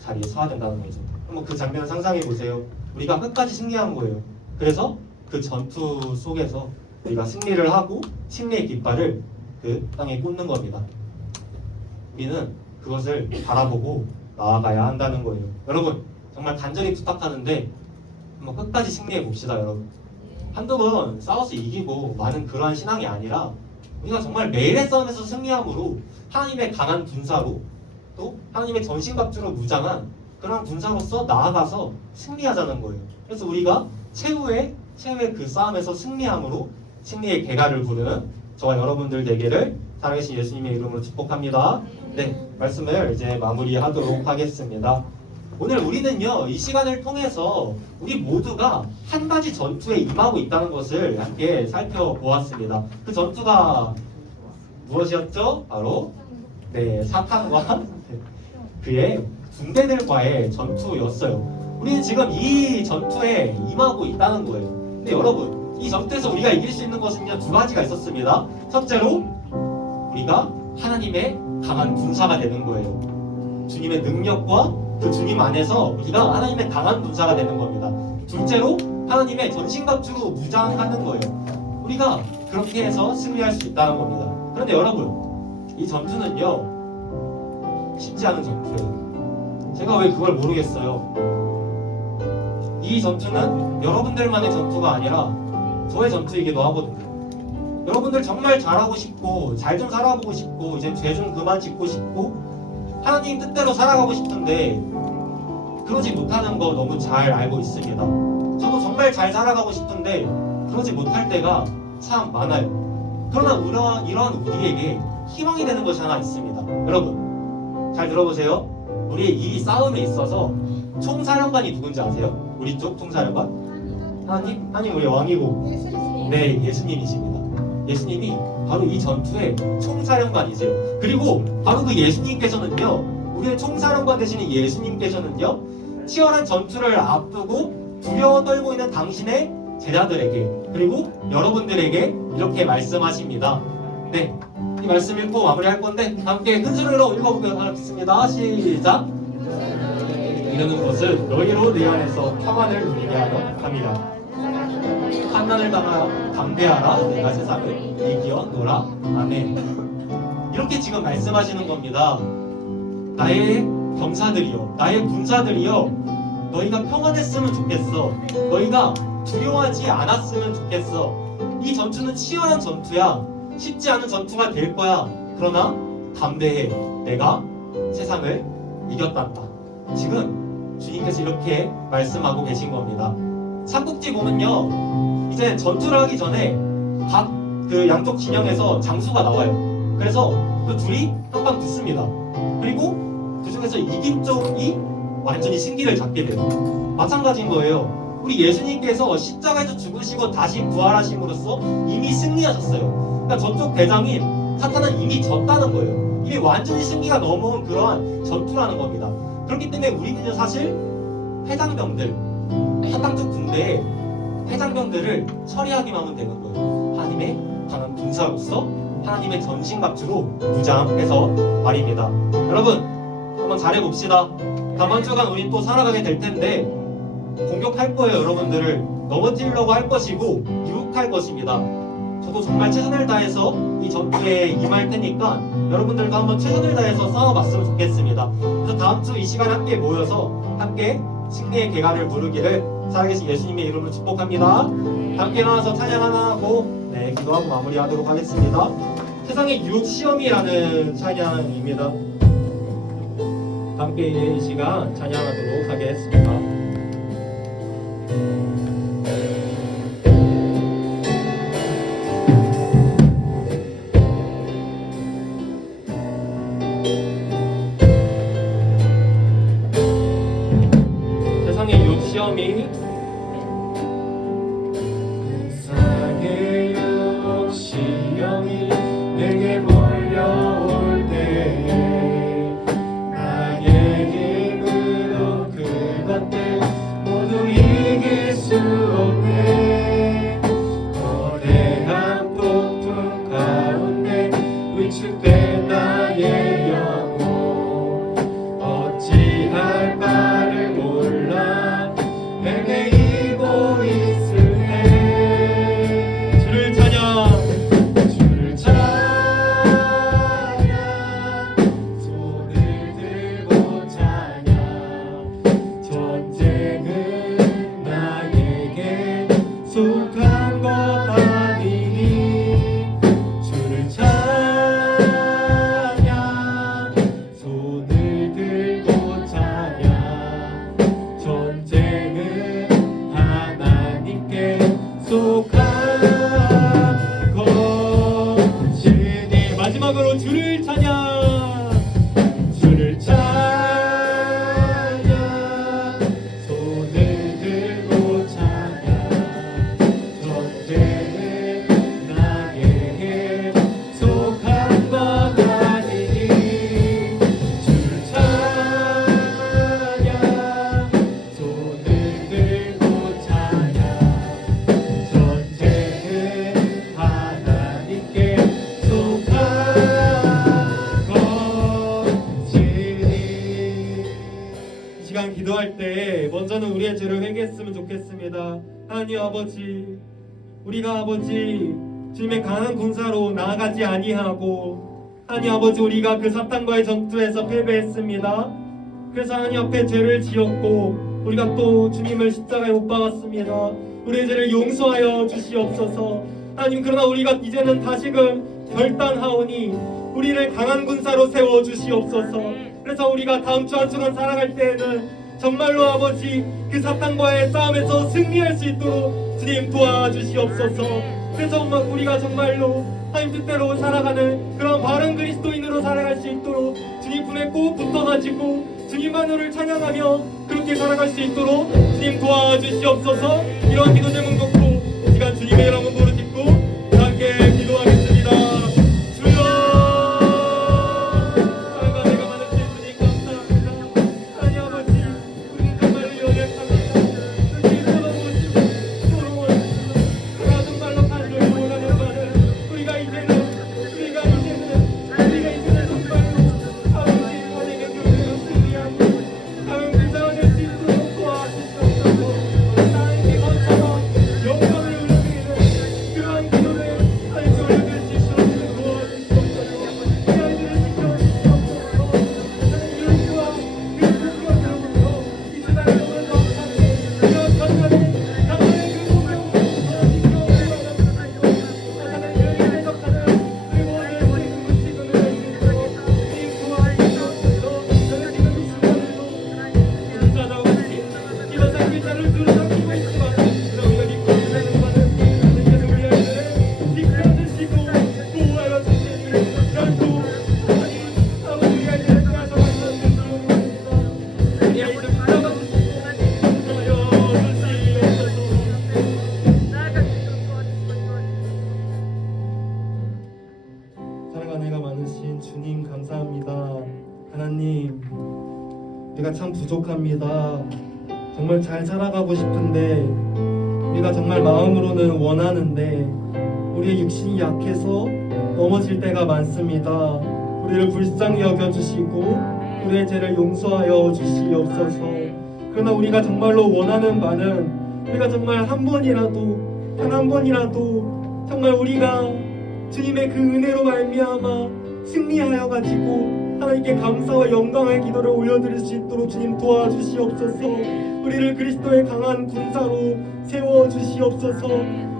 자리에 서야 된다는 거죠. 한번 그 장면 상상해 보세요. 우리가 끝까지 승리한 거예요. 그래서 그 전투 속에서 우리가 승리를 하고 승리의 깃발을 그 땅에 꽂는 겁니다. 우리는 그것을 바라보고 나아가야 한다는 거예요. 여러분, 정말 간절히 부탁하는데 한번 끝까지 승리해 봅시다, 여러분. 한두 번 싸워서 이기고 많은 그러한 신앙이 아니라 우리가 정말 매일의 싸움에서 승리함으로 하나님의 강한 군사로 또 하나님의 전신갑주로 무장한 그런 군사로서 나아가서 승리하자는 거예요. 그래서 우리가 최후의 그 싸움에서 승리함으로 승리의 계가를 부르는 저와 여러분들 되기를 살아계신 예수님의 이름으로 축복합니다. 네, 말씀을 이제 마무리하도록 하겠습니다. 오늘 우리는요, 이 시간을 통해서 우리 모두가 한 가지 전투에 임하고 있다는 것을 함께 살펴보았습니다. 그 전투가 무엇이었죠? 바로 사탄과 그의 군대들과의 전투였어요. 우리는 지금 이 전투에 임하고 있다는 거예요. 근데 여러분, 이 전투에서 우리가 이길 수 있는 것은요, 두 가지가 있었습니다. 첫째로 우리가 하나님의 강한 군사가 되는 거예요. 주님의 능력과 그 주님 안에서 우리가 하나님의 강한 군사가 되는 겁니다. 둘째로 하나님의 전신갑주로 무장하는 거예요. 우리가 그렇게 해서 승리할 수 있다는 겁니다. 그런데 여러분, 이 전투는요, 쉽지 않은 전투예요. 제가 왜 그걸 모르겠어요. 이 전투는 여러분들만의 전투가 아니라 저의 전투이기도 하거든요. 여러분들 정말 잘하고 싶고 잘 좀 살아보고 싶고 이제 죄 좀 그만 짓고 싶고 하나님 뜻대로 살아가고 싶은데 그러지 못하는 거 너무 잘 알고 있습니다. 저도 정말 잘 살아가고 싶은데 그러지 못할 때가 참 많아요. 그러나 이러한 우리에게 희망이 되는 것이 하나 있습니다. 여러분, 잘 들어보세요. 우리의 이 싸움에 있어서 총사령관이 누군지 아세요? 우리 쪽 총사령관? 하나님 우리의 왕이고 네, 예수님이십니다. 예수님이 바로 이 전투의 총사령관이세요. 그리고 바로 그 예수님께서는요, 우리의 총사령관 되시는 예수님께서는요, 치열한 전투를 앞두고 두려워 떨고 있는 당신의 제자들에게 그리고 여러분들에게 이렇게 말씀하십니다. 네, 이 말씀 읽고 마무리할 건데 함께 큰 소리로 읽어보도록 하겠습니다. 시작! 이르는 것을 너희로 내 안에서 평안을 누리게 하려 함이라. 환난을 당하여 담대하라. 내가 세상을 이기었노라. 아멘. 이렇게 지금 말씀하시는 겁니다. 나의 병사들이여, 나의 군사들이여, 너희가 평안했으면 좋겠어. 너희가 두려워하지 않았으면 좋겠어. 이 전투는 치열한 전투야. 쉽지 않은 전투가 될 거야. 그러나 담대해. 내가 세상을 이겼단다. 지금 주님께서 이렇게 말씀하고 계신 겁니다. 삼국지 보면요, 이제 전투를 하기 전에 각 그 양쪽 진영에서 장수가 나와요. 그래서 그 둘이 한방 붙습니다. 그리고 그 중에서 이긴 쪽이 완전히 승기를 잡게 돼요. 마찬가지인 거예요. 우리 예수님께서 십자가에서 죽으시고 다시 부활하심으로써 이미 승리하셨어요. 그러니까 저쪽 대장인 사탄은 이미 졌다는 거예요. 이미 완전히 승기가 넘어온 그러한 전투라는 겁니다. 그렇기 때문에 우리는요, 사실 해장병들, 사탄 쪽 군대에 해장병들을 처리하기만 하면 되는 거예요. 하나님의 강한 군사로서 하나님의 전신갑주로 무장해서 말입니다. 여러분, 한번 잘해봅시다. 다음 한 주간 우리 또 살아가게 될 텐데 공격할 거예요. 여러분들을 넘어뜨리려고 할 것이고 유혹할 것입니다. 저도 정말 최선을 다해서 이 전투에 임할 테니까 여러분들도 한번 최선을 다해서 싸워봤으면 좋겠습니다. 그래서 다음 주 이 시간에 함께 모여서 함께 승리의 개가를 부르기를 살아계신 예수님의 이름으로 축복합니다. 함께 일어나서 찬양 하나 하고 기도하고 마무리하도록 하겠습니다. 세상의 유혹 시험이라는 찬양입니다. 함께 이 시간 찬양하도록 하겠습니다. 세상의 유혹 시험이 세상의 유혹 시험이 내게 몰려올 때에 나의 힘으로 그것들 모두 이길 수 없네. 거대한 폭풍 가운데 위축된 나의 영혼 어찌할 바를 몰라 헤매이고 있을 때 주를 찬양 주를 찬양 손을 들고 찬양 전쟁은 나에게 속한 것 아니니 주를 찬양 손을 들고 찬양 전쟁은 하나님께 속한 것이니 마지막으로 주를 찬양 주를 찬양 손을 들고 찬양 전쟁은 나에게 속한 것 아니니 주를 찬양 손을 들고 찬양 전쟁은 하나님께 속한 것이니 이 시간 기도할 때 먼저는 우리의 죄를 회개했으면 좋겠습니다. 하나님 아버지 우리가 아버지 주님의 강한 군사로 나아가지 아니하고 하나님 아버지 우리가 그 사탄과의 전투에서 패배했습니다. 그래서 하나님 앞에 죄를 지었고 우리가 또 주님을 십자가에 못 박았습니다. 우리의 죄를 용서하여 주시옵소서. 하나님 그러나 우리가 이제는 다시금 결단하오니 우리를 강한 군사로 세워 주시옵소서. 그래서 우리가 다음 주 한 주간 살아갈 때에는 정말로 아버지 그 사탄과의 싸움에서 승리할 수 있도록 주님 도와주시옵소서. 그래서 우리가 정말로 하나님 뜻대로 살아가는 그런 바른 그리스도인으로 살아갈 수 있도록 주님 품에 꼭 붙어가지고 주님만을 찬양하며 그렇게 살아갈 수 있도록 주님 도와주시옵소서. 이러한 기도 제목 놓고 이 시간 주님의 이름으로 부르짖고 함께 기도하겠습니다. 주여 사랑과 내가 많으신 주님 감사합니다. 하나님 아버지 우리는 정말로 연약합니다. 주님 돌아보시고 돌아오시고 우리가 정말로 간절히 원하는 바는 우리가 이제는 정말로 아버지 하나님의 교회가 승리하고 다음 군사가 될 수 있도록 도와주시옵소서. 하나님께 감사와 영광을 올려드리는 그러한 기도를 하나님께 올려드릴 수 있도록 도와주시옵소서. 이 아이들을 지켜주시옵소서. 하나님 열수와 그 공격으로부터 이 세상을 건너가는 이런 전쟁에 당신의 그 공격으로 지켜주시옵소서. 하나님 열심히 해석하는 그 모든 무식을 할 수 있도록 주님 도와주시옵소서. 저는 지금 이 순간에도 찾아오신 기도상 기자를 둘러싸고 있지만 그럼 우리가 믿고 사는 바는 하나님께서 우리 아이들을 지켜주시고 보호하여 주시니 결코 하나님 아버지 우리 아이들을 빼앗아가지 않는 주옵소서. 우리 아이들 붙잡아 주시고 하여 주시옵소서. 사랑과 내가 많으신 주님 감사합니다. 하나님 우리가 참 부족합니다. 정말 잘 살아가고 싶은데 우리가 정말 마음으로는 원하는데 우리의 육신이 약해서 넘어질 때가 많습니다. 우리를 불쌍히 여겨주시고 우리의 죄를 용서하여 주시옵소서. 그러나 우리가 정말로 원하는 바는 우리가 정말 한 번이라도 정말 우리가 주님의 그 은혜로 말미암아 승리하여 가지고 하나님께 감사와 영광의 기도를 올려드릴 수 있도록 주님 도와주시옵소서. 우리를 그리스도의 강한 군사로 세워주시옵소서.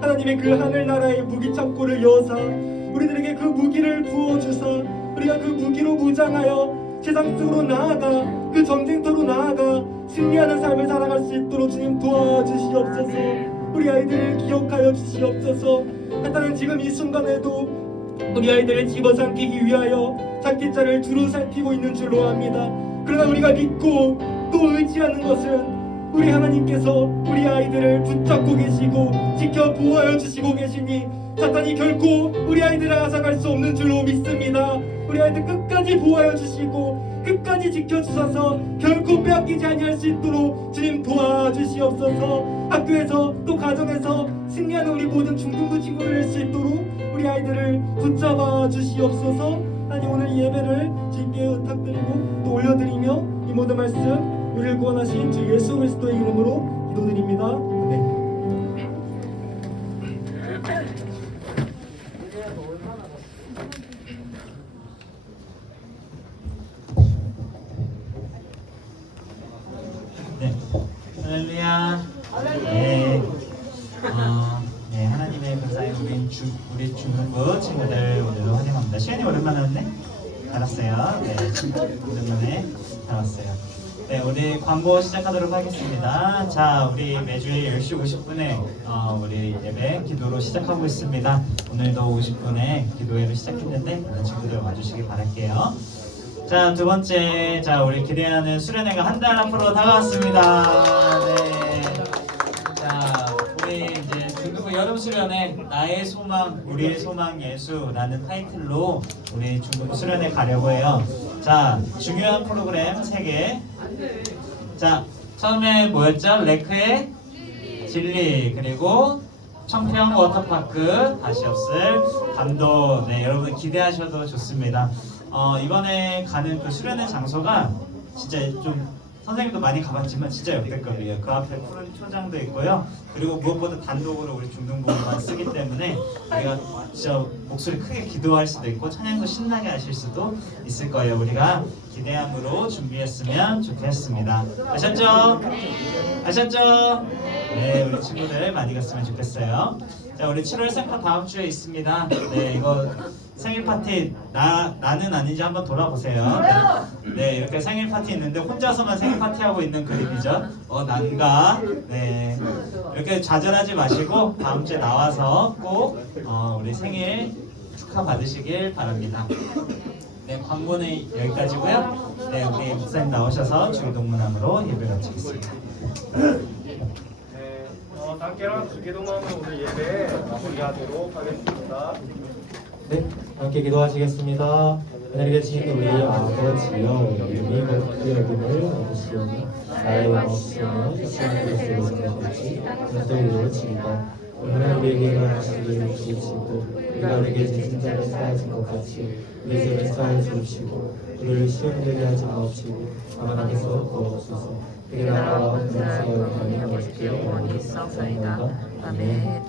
하나님의 그 하늘나라의 무기 창고를 여사 우리들에게 그 무기를 부어주사 우리가 그 무기로 무장하여 세상 속으로 나아가 그 전쟁터로 나아가 승리하는 삶을 살아갈 수 있도록 주님 도와주시옵소서. 우리 아이들을 기억하여 주시옵소서. 하나님 지금 이 순간에도 우리 아이들을 집어삼키기 위하여 잡기자를 두루 살피고 있는 줄로 압니다. 그러나 우리가 믿고 또 의지하는 것은 우리 하나님께서 우리 아이들을 붙잡고 계시고 지켜 보호하여 주시고 계시니 사탄이 결코 우리 아이들을 앗아갈 수 없는 줄로 믿습니다. 우리 아이들 끝까지 보호하여 주시고 끝까지 지켜주셔서 결코 빼앗기지 아니할 수 있도록 주님 도와주시옵소서. 학교에서 또 가정에서 승리하는 우리 모든 중등부 친구를 낼 수 있도록 우리 아이들을 붙잡아 주시옵소서. 하나님 오늘 이 예배를 주님께 부탁드리고 또 올려드리며 이 모든 말씀 우리를 구원하신 주 예수 그리스도의 이름으로 기도드립니다. 아멘. 네, 할렐루야. 네, 네, 하나님의 감사에 우리 중등부 친구들 오늘도 환영합니다. 시간이 오랜만에 왔네? 알았어요. 네, 오랜만에 잘 왔어요. 네, 우리 광고 시작하도록 하겠습니다. 자, 우리 매주일 10시 50분에 우리 예배 기도로 시작하고 있습니다. 오늘도 50분에 기도회로 시작했는데 많은 친구들 와주시기 바랄게요. 자, 두 번째, 자, 우리 기대하는 수련회가 한 달 앞으로 다가왔습니다. 네. 자, 우리 이제 중등부 여름 수련회 나의 소망, 우리의 소망 예수라는 타이틀로 우리 중등부 수련회 가려고 해요. 자, 중요한 프로그램 3개. 자, 처음에 뭐였죠? 레크의 진리, 그리고 청평 워터파크, 다시 없을 감도. 네, 여러분 기대하셔도 좋습니다. 이번에 가는 그 수련회 장소가 진짜 좀 선생님도 많이 가봤지만 진짜 역대급이에요. 그 앞에 푸른 초장도 있고요. 그리고 무엇보다 단독으로 우리 중등부만 쓰기 때문에 우리가 진짜 목소리 크게 기도할 수도 있고 찬양도 신나게 하실 수도 있을 거예요. 우리가 기대함으로 준비했으면 좋겠습니다. 아셨죠? 아셨죠? 네, 우리 친구들 많이 갔으면 좋겠어요. 자, 우리 7월 생파 다음 주에 있습니다. 네, 이거 생일 파티 나는 아닌지 한번 돌아보세요. 네, 이렇게 생일 파티 있는데 혼자서만 생일 파티 하고 있는 그림이죠. 난가. 네, 이렇게 좌절하지 마시고 다음 주에 나와서 꼭 우리 생일 축하 받으시길 바랍니다. 네, 광고는 여기까지고요. 네, 우리 목사님 나오셔서 주기도문함으로 예배 마치겠습니다. 네, 다 함께랑 주기도문함으로 오늘 예배 마무리하도록 하겠습니다. 네, 함께 기도하시겠습니다. 하늘에 계신 우리 아버지여, 이름이 거룩히 여김을 얻으시오니 나의 왕없으며 시간의 것으로 생각하지 그리스도의 이루어지리다. 오늘 우리에게 일어나시기를 주시고 우리가 우리에게 죄진자를 사하신 것 같이 우리 죄를 사하여 주시고 우리를 시험에 들게 하지 마옵시고 다만 악에서 구하옵소서. 그게 나라와 권세와 영광이 아버지께 영원히 있사옵나이다. 아멘.